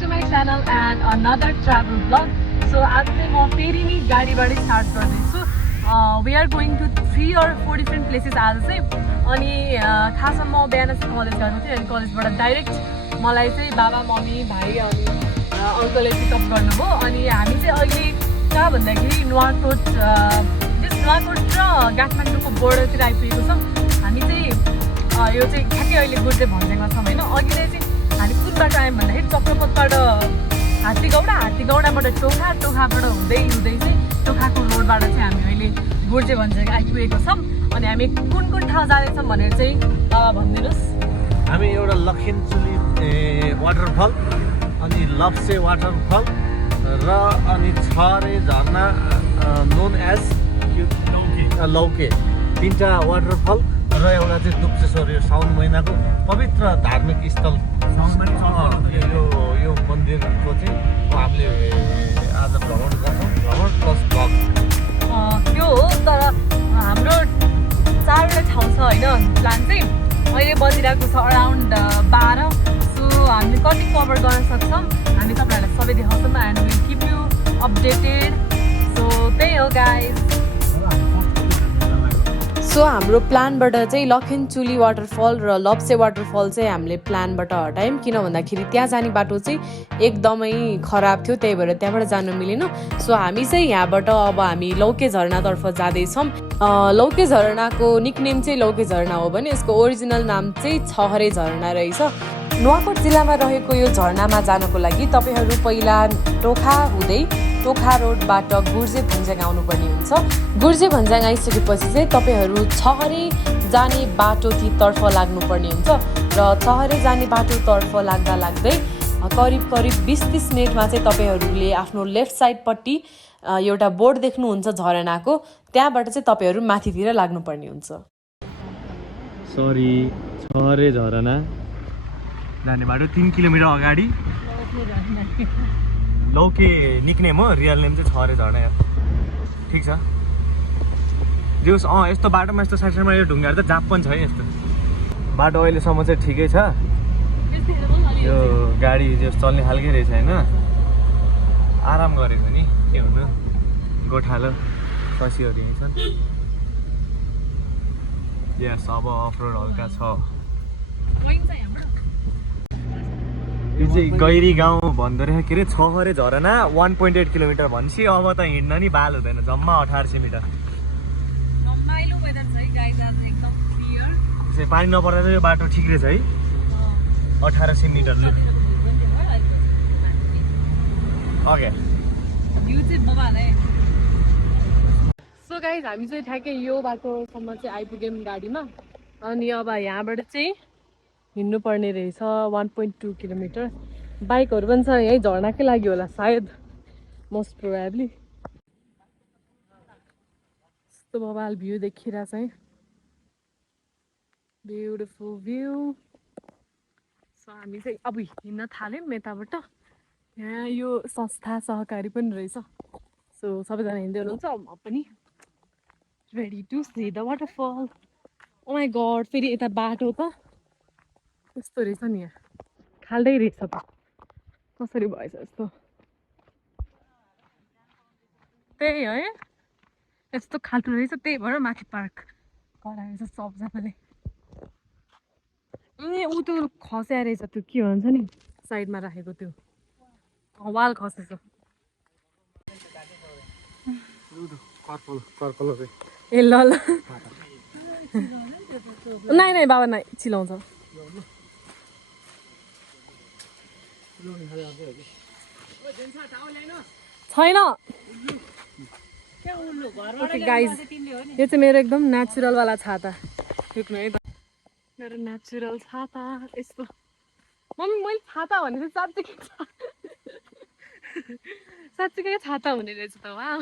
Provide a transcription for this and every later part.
to my channel and another travel vlog. So आज चाहिँ म फेरि नि गाडीबाटै स्टार्ट गर्दैछु. We are going to 3 or 4 different places आज चाहिँ. अनि खासमा म बिहान चाहिँ कलेज गएको थिएँ अनि कलेजबाट डाइरेक्ट मलाई चाहिँ बाबा मम्मी भाइ अनि अङ्कलले पिकअप गर्नुभयो. अनि हामी चाहिँ अहिले कहाँ भन्दाखेरि नुवाकोट र काठमाडौँको बोर्डरतिर आइपुगेको छौँ. हामी चाहिँ यो चाहिँ ठ्याक्कै अहिले गुर्जे भन्ज्याङमा छौँ होइन. अघि चाहिँ हामी कुनबाट आयौँ भन्दाखेरि चक्रपथबाट हात्तीगौडाबाट टोखाबाट हुँदै चाहिँ टोखाको रोडबाट चाहिँ हामी अहिले गुर्जे भन्ज्याङ आइपुगेको छौँ. अनि हामी कुन ठाउँ जाँदैछौँ भनेर चाहिँ भनिदिनुहोस्. हामी एउटा लखनचुली वाटरफल अनि लप्से वाटरफल र अनि छरे झरना नोन एज लौके तीनटा वाटरफल र एउटा चाहिँ दुप्सेश्वर यो साउन महिनाको पवित्र धार्मिक स्थल यो मन्दिरको चाहिँ हामीले आज भ्रमण गर्छौँ. प्लस ब्लग त्यो हो. तर हाम्रो 4वटा ठाउँ छ होइन प्लान चाहिँ. अहिले बजिरहेको छ अराउन्ड 12. सो हामीले कति कभर गर्न सक्छौँ हामी तपाईँहरूलाई सबै देखाउँछौँ and will keep you updated. So त्यही हो गाइज. सो हाम्रो प्लानबाट चाहिँ लखनचुली वाटरफल र लप्से वाटरफल चाहिँ हामीले प्लानबाट हटायौँ. किन भन्दाखेरि त्यहाँ जाने बाटो चाहिँ एकदमै खराब थियो, त्यही भएर त्यहाँबाट जानु मिलेन. सो हामी चाहिँ यहाँबाट अब हामी लौके झरनातर्फ जाँदैछौँ. लौके झरनाको निकनेम चाहिँ लौके झरना हो भने यसको ओरिजिनल नाम चाहिँ छहरे झरना रहेछ. नुवाकोट जिल्लामा रहेको यो झरनामा जानको लागि तपाईँहरू पहिला टोखा रोडबाट गुर्जे भन्ज्याङ आउनुपर्ने हुन्छ. गुर्जे भन्ज्याङ आइसकेपछि चाहिँ तपाईँहरू छहरे जाने बाटोतर्फ लाग्नुपर्ने हुन्छ र छहरे जाने बाटोतर्फ लाग्दै करिब 20-30 मिनटमा चाहिँ तपाईँहरूले आफ्नो लेफ्ट साइडपट्टि एउटा बोर्ड देख्नुहुन्छ झरनाको. त्यहाँबाट चाहिँ तपाईँहरू माथितिर लाग्नुपर्ने हुन्छ. सरी छरे झरना जाने बाटो 3 किलोमिटर अगाडि. लौके निकनेम हो, रियल नेम चाहिँ छरे झरना. ठिक छ दिउस. यस्तो बाटोमा यस्तो साइडमा यो ढुङ्गाहरू त जाप पनि छ है. यस्तो बाटो अहिलेसम्म चाहिँ ठिकै छ. यो गाडी जो चल्ने खालकै रहेछ होइन. आराम गरेको नि के हुनु. गोठालो खसीहरू यहीँ छन्. यस अब अफरोड हल्का छ. यो चाहिँ गैरी गाउँ भन्दो रहेछ के अरे छहरे झरना 1.8 किलोमिटर भनेपछि अब त हिँड्न नि बाल हुँदैन. जम्मा 1800 मिटर. पानी नपर्दा चाहिँ यो बाटो ठिक रहेछ है. 1800 मिटर लु ओके. सो गाइज हामी चाहिँ ठ्याक्कै यो बाटोसम्म चाहिँ आइपुग्यौँ गाडीमा. अनि अब यहाँबाट चाहिँ हिँड्नुपर्ने रहेछ 1.2 किलोमिटर. बाइकहरू पनि छ यहीँ झर्नाकै लागि होला सायद, मोस्ट प्रोबेबली. यस्तो बबाल भ्यू देखिरहेछ है. Beautiful view. सो हामी चाहिँ अब हिँड्न थाल्यौँ यताबाट. यहाँ यो संस्था सहकारी पनि रहेछ. सो सबैजना हिँड्दै हुनुहुन्छ. म पनि ready to see the waterfall. Oh my god फेरि यता बाटो त कस्तो रहेछ नि. यहाँ खाल्दै रहेछ त कसरी भएछ यस्तो. त्यही है यस्तो खाल्टो रहेछ. त्यही भएर माथि पार्क गराएछ सबजनाले. ऊ त्यो खस्या रहेछ त्यो के भन्छ नि साइडमा राखेको त्यो वाल खसेछ. ए ल नाइ बाबा नाइ चिलाउँछ. छैन गाइज. यो चाहिँ मेरो एकदम नेचुरल वाला छाता. देख्नु है त मेरो नेचुरल छाता यस्तो. मम्मी मैले छाता भने चाहिँ साँच्चीकै छाता हुने रहेछ त. वा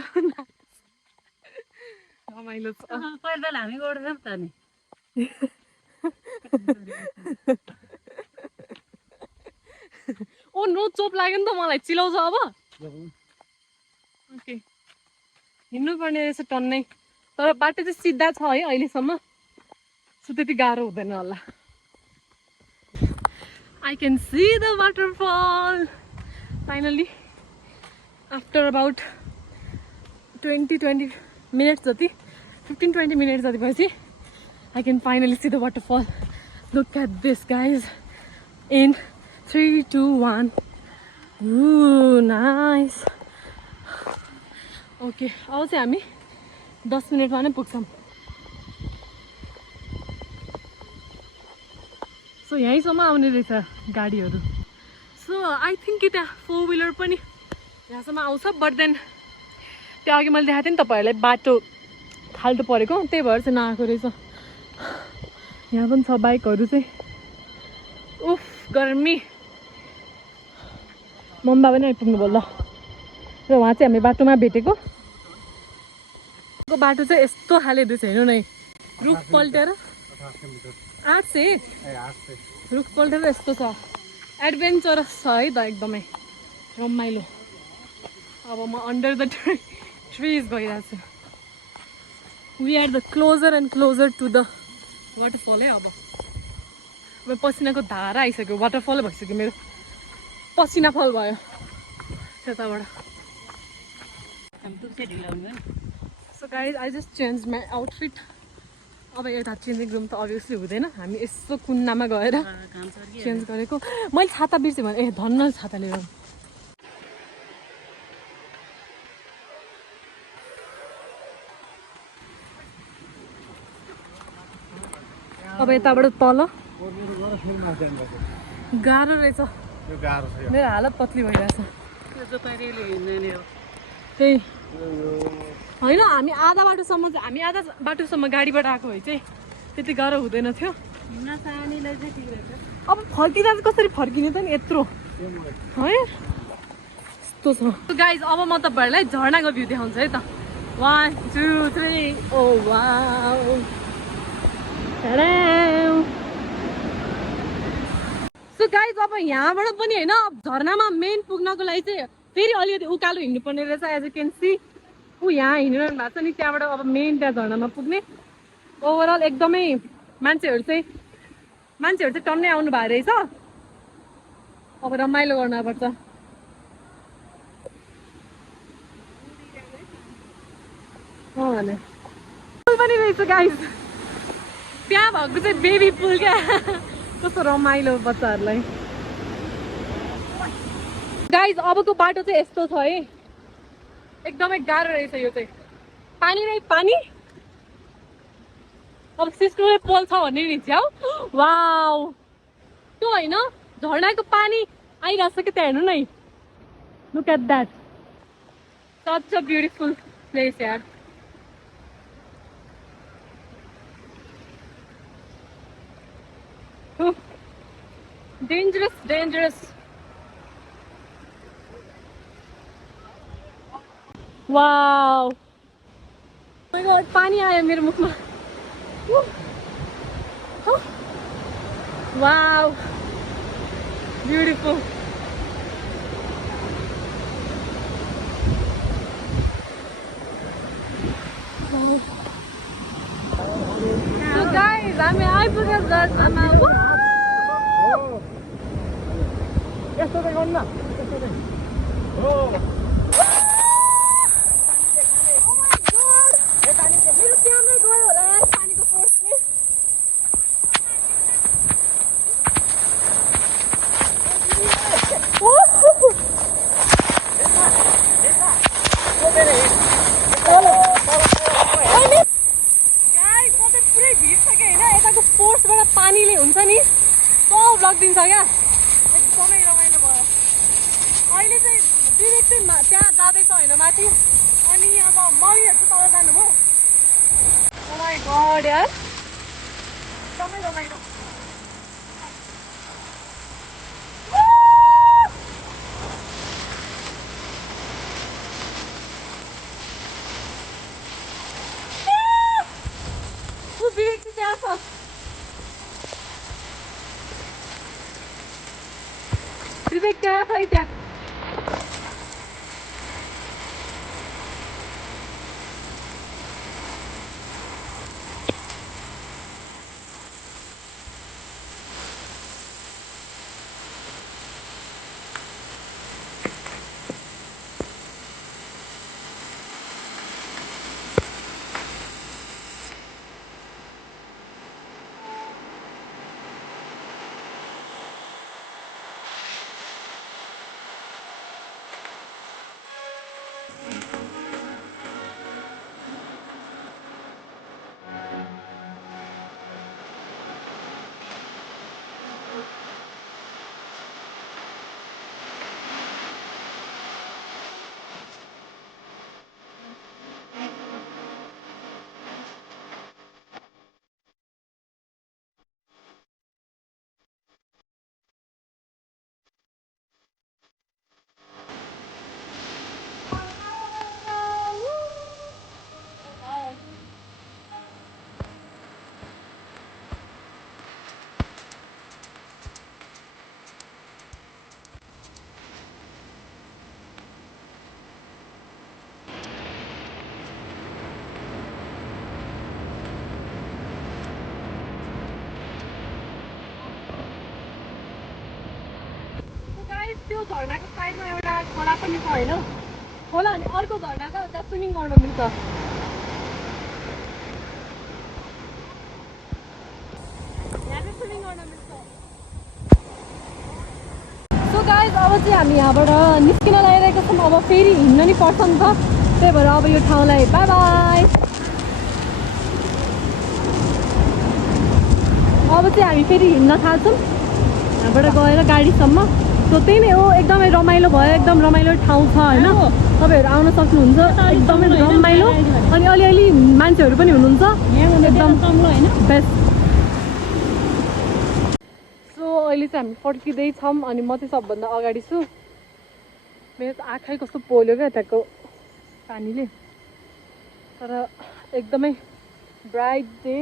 रमाइलो छ. हामी गोड्छौँ त नि. ओ नो चोप लाग्यो नि त मलाई. चिलाउँछ अब. ओके हिँड्नुपर्ने रहेछ टन्नै. तर बाटो चाहिँ सिधा छ है अहिलेसम्म. सो त्यति गाह्रो हुँदैन होला. I can see the waterfall. Finally after about 20 minutes जति 15-20 minutes जति पछि I can finally see the waterfall. Look at this, guys. In 3, 2, 1. Ooh, nice. Okay, अब चाहिँ हामी 10 मिनटमा नै पुग्छौँ. सो यहीँसम्म आउने रहेछ गाडीहरू. सो आई थिङ्क कि त्यहाँ 4-wheeler पनि यहाँसम्म आउँछ. बट देन त्यो अघि मैले देखाएको थिएँ नि तपाईँहरूलाई बाटो खाल्टो परेको, त्यही भएर चाहिँ नआएको रहेछ. यहाँ पनि छ बाइकहरू चाहिँ. उफ गर्मी. मम्बा पनि आइपुग्नु भयो ल. र उहाँ चाहिँ हामी बाटोमा भेटेको. बाटो चाहिँ यस्तो खाले रहेछ, हेर्नु न. रुख पल्टेर 800 रुख पल्टेर यस्तो छ. एडभेन्चरस छ है त एकदमै रमाइलो. अब म अन्डर द ट्रिज गइरहेको छु. We are the closer and closer to the waterfall है. अब पसिनाको धारा आइसक्यो. वाटरफल भइसक्यो मेरो. पसिना फल भयो त्यताबाट. So guys I just change my outfit. अब यता चेन्जिङ रुम त अभियसली हुँदैन. हामी यसो कुन्नामा गएर चेन्ज गरेको. मैले छाता बिर्सेँ भने धन्न छाता लिएर. अब यताबाट तल गाह्रो रहेछ. मेरो हालत पत्ली भइरहेछ. त्यही होइन, हामी आधा बाटोसम्म गाडीबाट आएको भए चाहिँ त्यति गाह्रो हुँदैन थियो. अब फर्किँदा चाहिँ कसरी फर्किने त नि यत्रो है यस्तो छ. गाइज अब म तपाईँहरूलाई झर्नाको भ्यू देखाउँछु है त. 1, 2, 3. ओ वाउ. सो गाइज अब यहाँबाट पनि होइन, झर्नामा मेन पुग्नको लागि चाहिँ फेरि अलिकति उकालो हिँड्नु पर्ने रहेछ. एज यु क्यान सी ऊ यहाँ हिँडिरहनु भएको छ नि. त्यहाँबाट अब मेन त्यहाँ झर्नामा पुग्ने. ओभरअल एकदमै मान्छेहरू चाहिँ टन्नै आउनु भएको रहेछ. अब रमाइलो गर्नुपर्छ. भने पुल पनि रहेछ गाइज. त्यहाँ भएको चाहिँ बेबी पुल क्या. कस्तो रमाइलो बच्चाहरूलाई. गाइज अबको बाटो चाहिँ यस्तो छ है. एकदमै गाह्रो रहेछ यो चाहिँ. पानी नै पानी. अब सिस्टोले पोल छ भन्ने नि छ्याउ. वाउ त्यो होइन, झर्नाको पानी आइरहेछ कि त्यहाँ. हेर्नु नै. Look at that. Such a beautiful place यार. डेन्जरस. वाउ माय गॉड, पानी आयो मेरो मुखमा. Wow beautiful. So guys, हामी आइपुग्यौँ झर्नामा. यस्तो चाहिँ गर्नु न. मेरो क्यामेरा गयो होला यार पानीको फोर्सले. गाइस म त पुरै भिड्छ क्या होइन. यताको फोर्सबाट पानीले हुन्छ नि सब लगिदिन्छ क्या. एकदमै रमाइलो भयो. अहिले चाहिँ विवेक चाहिँ त्यहाँ जाँदैछ होइन माथि. अनि अब मम्मीहरू चाहिँ तल जानुभयो. Oh my god यार एकदमै रमाइलो. विवेक चाहिँ त्यहाँ छ. विवेक त्यहाँ छ है त्यहाँ. त्यो झरनाको साइडमा एउटा खोला पनि छ होइन खोला अनि अर्को झरनाको त्यहाँ स्विमिङ गर्न मिल्छ यहाँ चाहिँ स्विमिङ गर्न मिल्छ सो गाइज अब चाहिँ हामी यहाँबाट निस्किन लागिरहेको छौँ अब फेरि हिँड्न नि पर्छ नि त त्यही भएर अब यो ठाउँलाई बाई बाई अब चाहिँ हामी फेरि हिँड्न थाल्छौँ यहाँबाट गएर गाडीसम्म सो त्यही नै हो एकदमै रमाइलो भयो एकदम रमाइलो ठाउँ छ होइन तपाईँहरू आउन सक्नुहुन्छ एकदमै रमाइलो अनि अलिअलि मान्छेहरू पनि हुनुहुन्छ एकदम बेस्ट सो अहिले चाहिँ हामी फर्किँदैछौँ अनि म चाहिँ सबभन्दा अगाडि छु मेरो त आँखै कस्तो पोल्यो क्या त्यहाँको पानीले तर एकदमै ब्राइट डे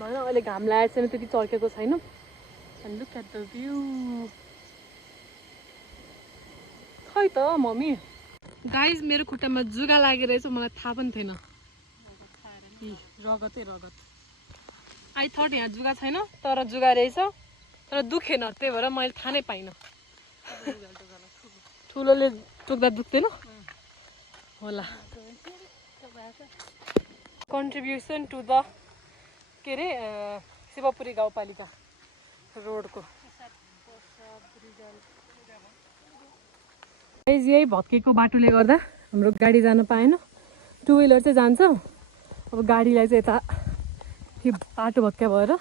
भएन अहिले घाम लागेको छैन त्यति चर्केको छैन अनि लुक एट द भ्यू खै त मम्मी गाइज मेरो खुट्टामा जुगा लागेर रहेछ मलाई थाहा पनि थिएन रगतै रगत आई थट यहाँ जुगा छैन तर जुगा रहेछ तर दुखेन त्यही भएर मैले थाहा नै पाइनँ ठुलोले टोक्दा दुख्दैन होला कन्ट्रिब्युसन टु द के अरे शिवपुरी गाउँपालिका रोडको यही भत्केको बाटोले गर्दा हाम्रो गाडी जान पाएन टु व्हिलर चाहिँ जान्छ अब गाडीलाई चाहिँ यता त्यो बाटो भत्का भएर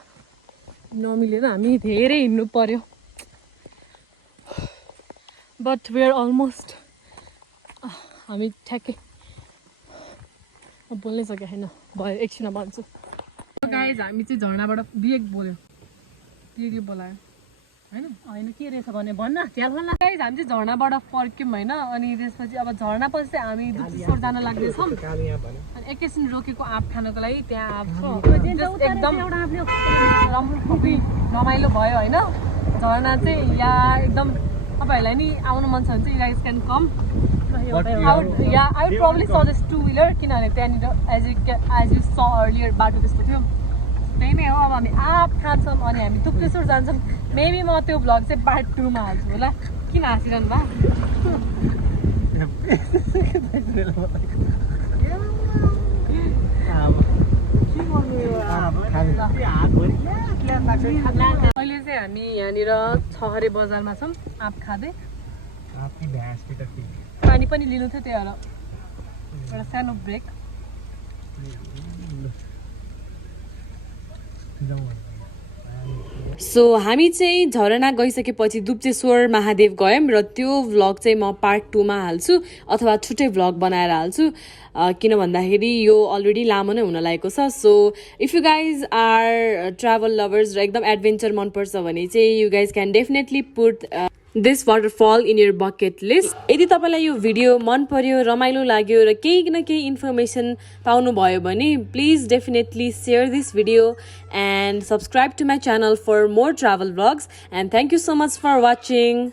नमिलेर हामी धेरै हिँड्नु पर्यो बट वी आर अलमोस्ट हामी ठ्याक्कै बोल्नै सकेको छैन भयो एकछिनमा भन्छु गाइज हामी चाहिँ झर्नाबाट बिएक बोल्यो दिदी बोलायो होइन के रहेछ भने भन्न गाइज हामी चाहिँ झर्नाबाट फर्क्यौँ होइन अनि त्यसपछि अब झर्नापछि चाहिँ हामी दुधेश्वर जान लाग्दैछौँ अनि एकैछिन रोकेको आँप खानको लागि त्यहाँ आँप छ एकदम रमाइलो भयो होइन झर्ना चाहिँ यहाँ एकदम तपाईँहरूलाई नि आउनु मन छ भने चाहिँ you guys can com I would probably suggest two wheeler किनभने त्यहाँनिर एज यु स अर्लियर बाटो त्यस्तो थियो त्यही नै हो अब हामी आँप खान्छौँ अनि हामी दुप्लेश्वर जान्छौँ मेबी म त्यो भ्लग चाहिँ पार्ट 2 मा हाल्छु होला किन हाँसिरहनु भयो अहिले चाहिँ हामी यहाँनिर छहरे बजारमा छौँ आँप खाँदै पानी पनि लिनु थियो त्यही भएर एउटा सानो ब्रेक सो हामी चाहिँ झरना गइसकेपछि दुप्चेश्वर महादेव गयौँ र त्यो भ्लग चाहिँ म पार्ट 2 मा हाल्छु अथवा छुट्टै भ्लग बनाएर हाल्छु किन भन्दाखेरि यो अलरेडी लामो नै हुन लागेको छ so if you guys are travel lovers र एकदम एडभेन्चर मनपर्छ भने चाहिँ you guys can definitely put this waterfall in your bucket list यदि तपाईँलाई यो भिडियो मन पर्यो रमाइलो लाग्यो र केही न केही इन्फर्मेसन पाउनुभयो भने please definitely share this video and subscribe to my channel for more travel vlogs and thank you so much for watching